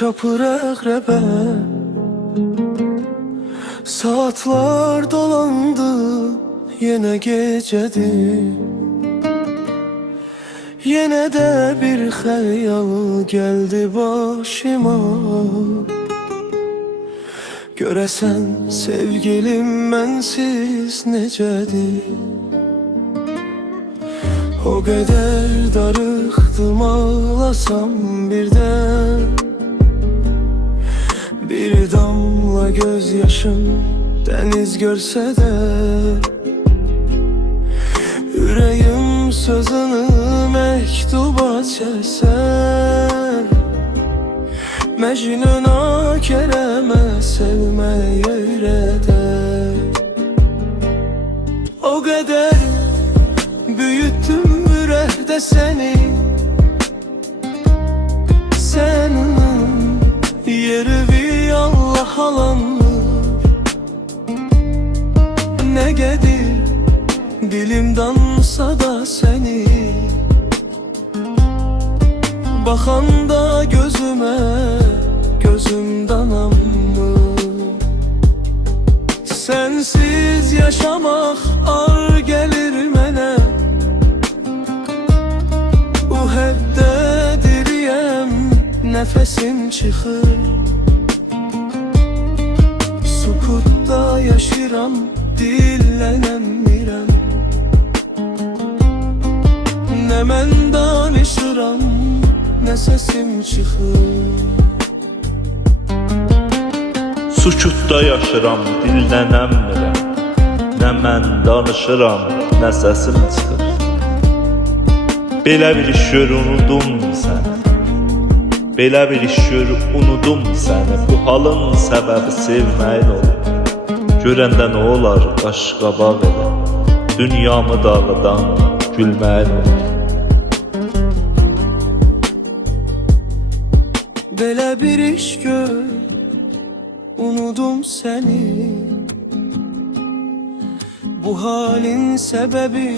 çapır əqrəbə. Saatlar dolandı, yenə gecədir. Yenə də bir xəyal gəldi başıma. Görəsən sevgilim mənsiz necədir? O qədər darıxdım, ağlasam birdən. Bir damla göz yaşım dəniz görsə də, ürəyim sözünü məktuba çəksən. Məcnuna kərəmə sevməyə öyrədər. O qədər büyüttüm ürəkdə səni, sənin yeri Allah alanır. Nə gedir dilim dansa da səni, baxanda gözümə gözümdən anmır. Sensiz yaşamaq ar gəlir mənə. Bu həddə diriyəm, nəfəsim çıxır. Sukutda yaşıram, dillənəmirəm. Nə mən danışıram, nə səsim çıxır. Sükutda yaşıram, dillənəmirəm. Nə mən danışıram, nə səsim çıxır. Belə bir iş gör unudum səni. Belə bir iş gör unudum səni. Bu halın səbəbi sevməyin olur. Görəndə nə olar qaş-qabaq elə. Dünyamı dağıdan gülməyin olur. Belə bir iş gör unudum səni. Bu halin səbəbi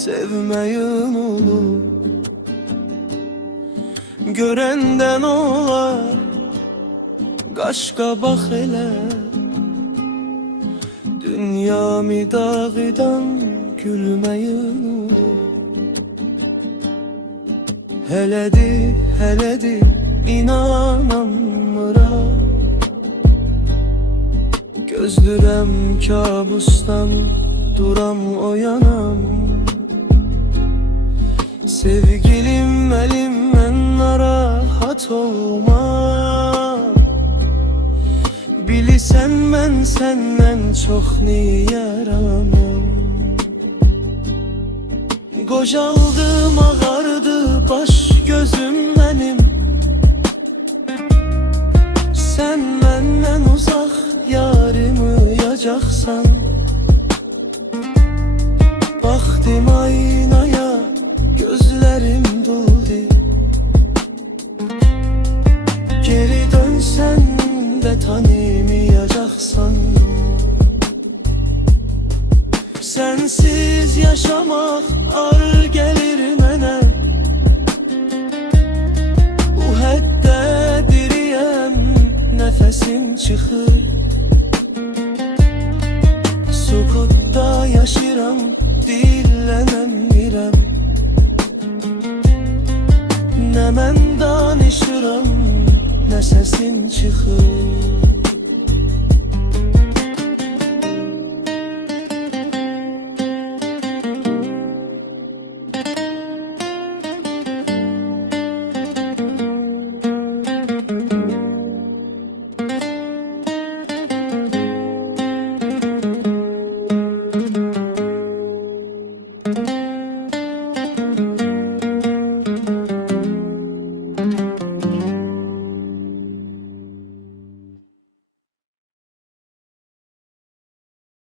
sevməyin olur. Görəndən olar qaş-qabaq elə. Dünyamı dağıdan gülməyin olur. Hələdir inanamıram. Gözlürəm kabusdan, duram oyanam. Sevgilim əlimdən narahat olma. Bilirsən mən səndən çox niyaramam. Qocaldım, ağardı baş gözüm mənim. Sən məndən uzaq yarımı uyacaqsan. Baxdım aynaya, gözlərim doldu. Geri dönsən də tanımayacaqsan. Sensiz yaşamaq ar gəlir mənə. Bu həddə diriyəm, nəfəsim çıxır. Sukutda yaşıram, dillənəmirəm. Nə mən danışıram, nə səsim çıxır.